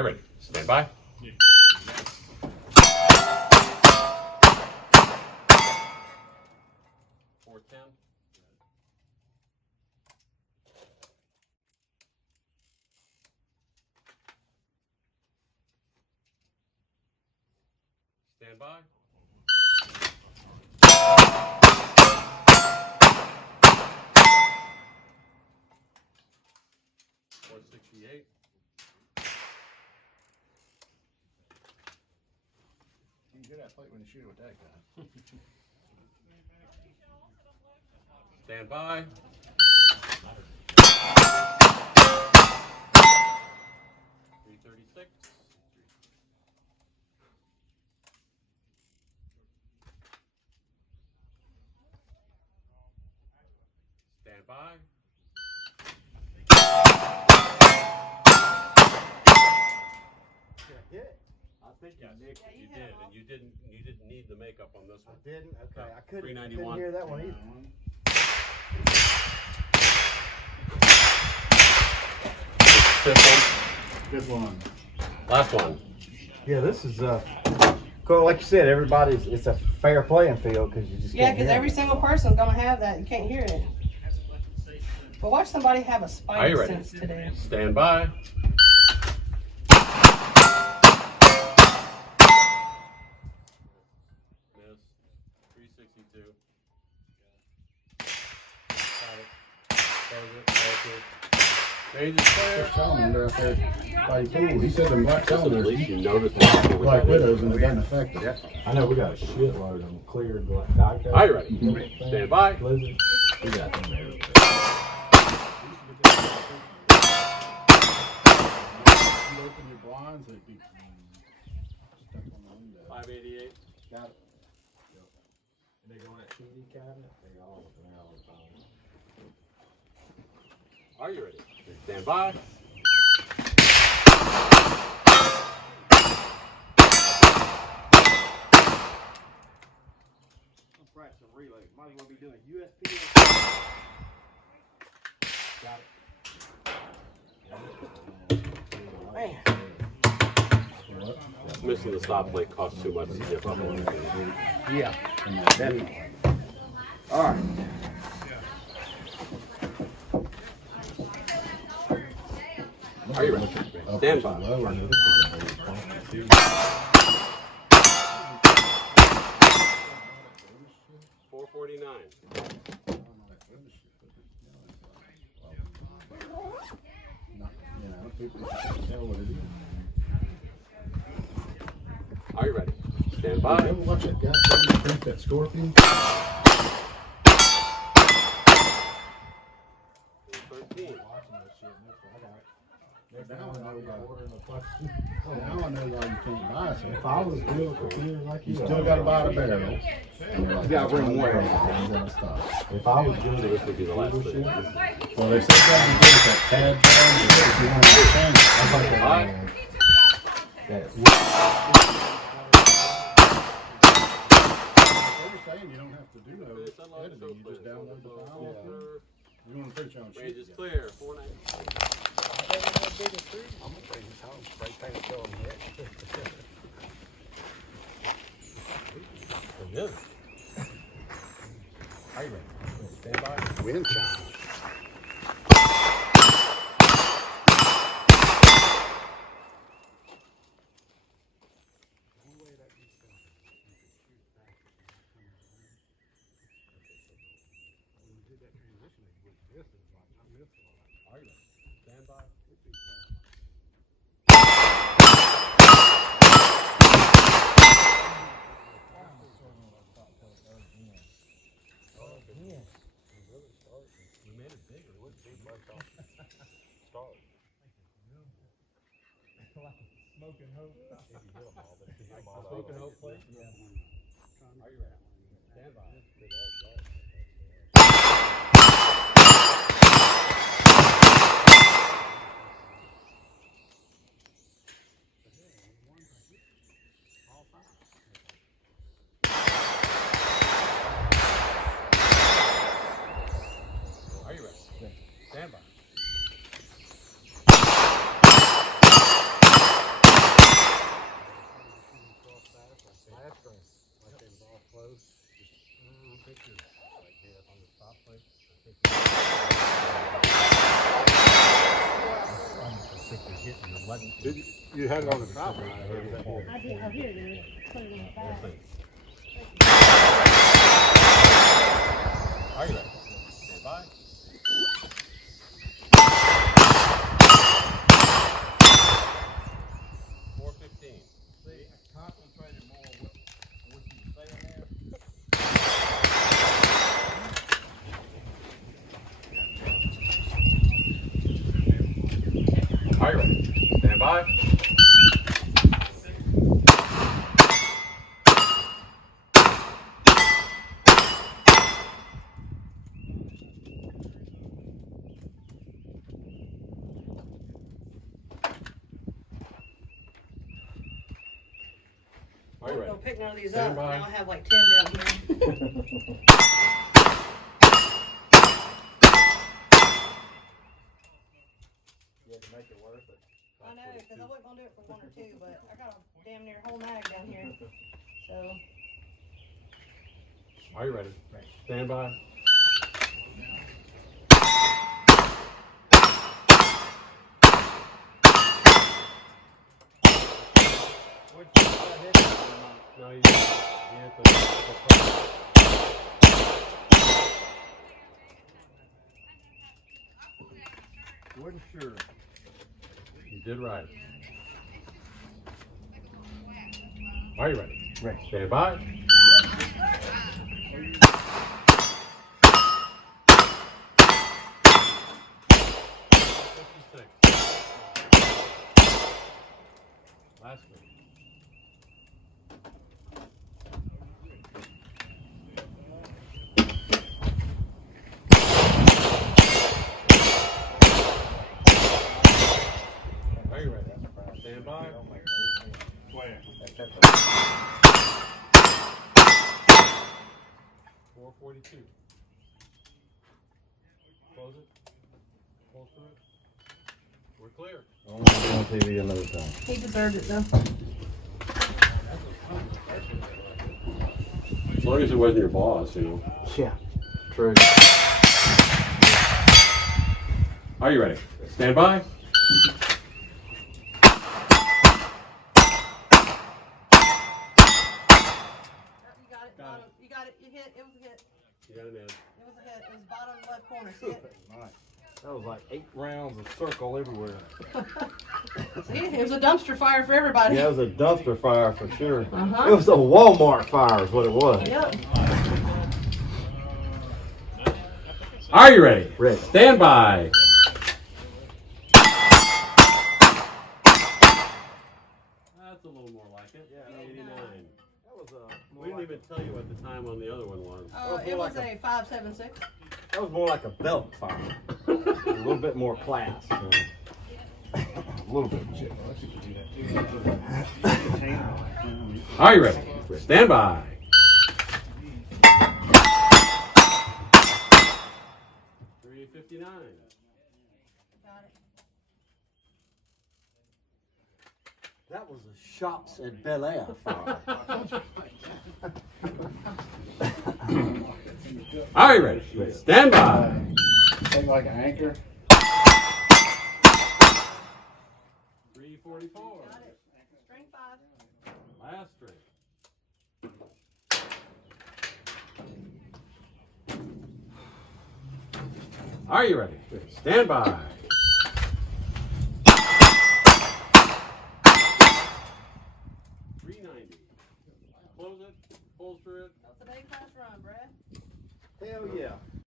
All right, ready. Stand by. Yeah. 410. Stand by. 468. You can get that plate when you shoot it with that guy. Stand by. 336. Stand by. Hit it. I think Yes, you nicked it. you did, and you didn't need the makeup on this I one. didn't? Okay. I couldn't 391. hear that one either. Fifth Good one. one. Last one. Yeah, this is cool. Like you said, it's a fair playing field because you just Yeah, can't because hear every it. single person's gonna have that. You can't hear it. But watch somebody have a Are you spidey ready? sense today. Stand by. Miss. 362. Got it. Close it. Close it. Range is clear. Salamander out there by the pool. He said them black At salamanders, least you noticed what black widows, and they got infected. Yeah. I know we got a shitload of them cleared like diecast. Are you ready? Stand by. Blizzard. We got them there. You open your blinds, they'd be stuck on the window. 588. Got it. And they go in that TV cabinet. They all there all the time. Are you ready? Stand by. Practice a relay. Might as well be doing USP. Got it. Man. Missing the stop plate costs too much to get from it. Yeah. Definitely. All right. Are you ready? Stand by. 449. People can tell what it is. Are you ready? Stand You by. ever watch that guy trying to print that scorpion? 13. Now I know why you can't buy some. If I was doing computers like You still gotta buy the barrel. You gotta bring them where? If I was doing This would be the last thing. Well, they said that you get that pad down, if you want to change it. I like that. Alright. That They're saying you don't have to do no editing, you just download the file. You wanna print your own Range is sheet? clear. 490. I'm gonna bring this home, spray paint it, show them that. Good. Are you ready? Stand by. Wind chime. Are you ready? Stand by. We made it bigger. It wouldn't be much off start. Smoking hope. Smoking hope, please. Yeah. Are you ready? Stand by. Are you ready? Stand by. You had it on the top. I did. Oh, here it is. Put it in the bag. Are you ready? Stand by. See, I concentrated more on what you were saying there. Are you ready? Stand by. Are you ready? Don't pick none of these Stand up. by. Now I have like 10 down here. You had to make it worth it. I know, because I wasn't going to do it for 1 or 2, but I got a damn near whole mag down here. So, Are you ready? Stand by. No, you hit the Wasn't sure. You did right. Are you ready? Ready. Stand by. Last one. Are you ready? Stand by. 442. Close it. Pull through it. We're clear. I want to be on TV another time. he deserved it though. As long as it wasn't your boss, you know. Yeah. True. Are you ready? Stand by. You got it. Bottom. You got it. You hit. It was a hit. You got it, man. It was a hit. It was bottom left corner. See it? Nice. That was like 8 rounds of circle everywhere. See it? It was a dumpster fire for everybody. Yeah, it was a dumpster fire for sure. Uh-huh. It was a Walmart fire is what it was. Yep. Are you ready? Ready. Stand by. That's a little more like it. Yeah. 89. That was We didn't even tell you what the time on the other one was. It was a 5.76. That was more like a belt fire. A little bit more class. A little bit. Are you ready? Stand by. $3.59. Got it. That was a shops at Bel Air fire. Are you ready? Stand by. Take like an anchor. 344. Got it. String 5. Last string. Are you ready? Stand by. $3.90. Close it. Pull through it. That's a B Class run, Brad. Hell yeah.